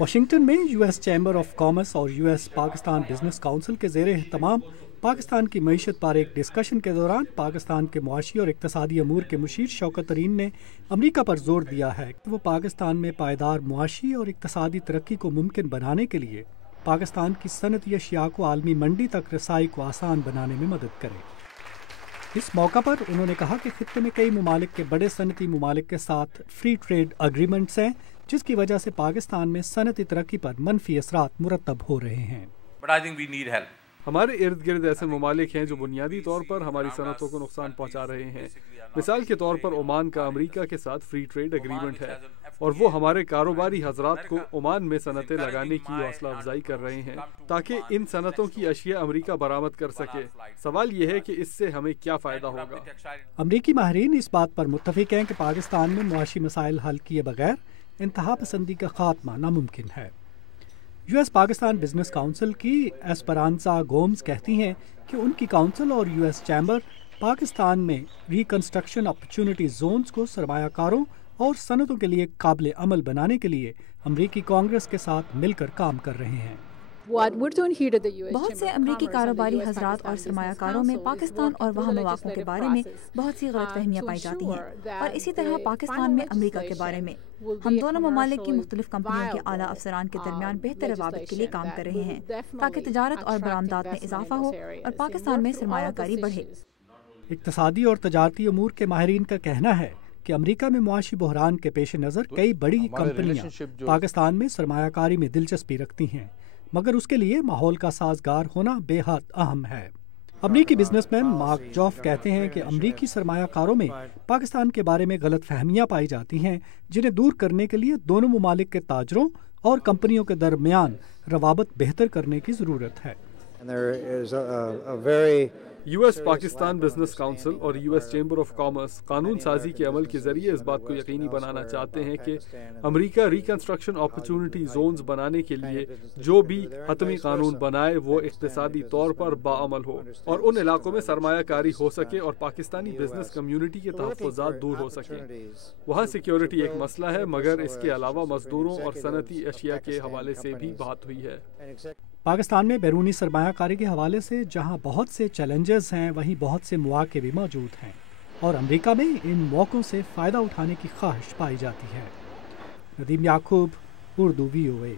Washington میں US chamber of commerce اور US Pakistan business council کے زیر اہتمام پاکستان کی معیشت پر ایک ڈسکشن کے دوران پاکستان کے معاشی اور اقتصادی امور کے مشیر شوکت ترین نے امریکہ پر زور دیا ہے کہ وہ پاکستان میں پائیدار معاشی اور اقتصادی ترقی کو ممکن بنانے کے لیے پاکستان کی صنعتی اشیاء کو عالمی منڈی تک رسائی کو آسان بنانے میں مدد کرے۔ اس موقع پر انہوں نے کہا کہ خطے میں کئی ممالک کے بڑے صنعتی ممالک کے ساتھ فری ٹریڈ اگریمنٹس ہیں، جس کی وجہ سے پاکستان میں صنعتی ترقی پر منفی اثرات مرتب ہو رہے ہیں۔ ہمارے ارد گرد ایسے ممالک ہیں جو بنیادی طور پر ہماری صنعتوں کو نقصان پہنچا رہے ہیں۔ مثال کے طور پر عمان کا امریکہ کے ساتھ فری ٹریڈ اگریمنٹ ہے اور وہ ہمارے کاروباری حضرات کو عمان میں صنعتیں لگانے کی حوصلہ افزائی کر رہے ہیں تاکہ ان صنعتوں کی اشیاء امریکہ برآمد کر سکے۔ سوال یہ ہے کہ اس سے ہمیں کیا فائدہ ہوگا؟ امریکی ماہرین اس بات پر متفق ہیں کہ پاکستان میں معاشی مسائل حل کیے بغیر انتہا پسندی کا خاتمہ ناممکن ہے۔ US پاکستان بزنس کونسل کی ایسپرانزا گومز کہتی ہیں کہ ان کی کونسل اور US چیمبر پاکستان میں ریکنسٹرکشن اپرچونٹی زونز کو سرمایہ کاروں اور صنعتوں کے لیے قابل عمل بنانے کے لیے امریکی کانگریس کے ساتھ مل کر کام کر رہے ہیں۔ بہت سے امریکی کاروباری حضرات اور سرمایہ کاروں میں پاکستان اور وہاں مواقع کے بارے میں بہت سی غلط فہمیاں پائی جاتی ہیں، اور اسی طرح پاکستان میں امریکہ کے بارے میں۔ ہم دونوں ممالک کی مختلف کمپنیوں کے اعلیٰ افسران کے درمیان بہتر روابط کے لیے کام کر رہے ہیں تاکہ تجارت اور برآمدات میں اضافہ ہو اور پاکستان میں سرمایہ کاری بڑھے۔ اقتصادی اور تجارتی امور کے ماہرین کا کہنا ہے کہ امریکہ میں معاشی بحران کے پیش نظر کئی بڑی کمپنیاں پاکستان میں سرمایہ کاری میں دلچسپی رکھتی ہیں، مگر اس کے لیے ماحول کا سازگار ہونا بے حد اہم ہے۔ امریکی بزنس مین مارک جوف کہتے ہیں کہ امریکی سرمایہ کاروں میں پاکستان کے بارے میں غلط فہمیاں پائی جاتی ہیں، جنہیں دور کرنے کے لیے دونوں ممالک کے تاجروں اور کمپنیوں کے درمیان روابط بہتر کرنے کی ضرورت ہے۔ US پاکستان بزنس کونسل اور US چیمبر آف کامرس قانون سازی کے عمل کے ذریعے اس بات کو یقینی بنانا چاہتے ہیں کہ امریکہ ریکنسٹرکشن اپرچونٹی زونز بنانے کے لیے جو بھی حتمی قانون بنائے وہ اقتصادی طور پر باعمل ہو اور ان علاقوں میں سرمایہ کاری ہو سکے اور پاکستانی بزنس کمیونٹی کے تحفظات دور ہو سکیں۔ وہاں سیکیورٹی ایک مسئلہ ہے، مگر اس کے علاوہ مزدوروں اور صنعتی اشیاء کے حوالے سے بھی بات ہوئی ہے۔ پاکستان میں بیرونی سرمایہ کاری کے حوالے سے جہاں بہت سے چیلنجز ہیں، وہیں بہت سے مواقع بھی موجود ہیں، اور امریکہ میں ان موقعوں سے فائدہ اٹھانے کی خواہش پائی جاتی ہے۔ ندیم یعقوب، اردو VOA۔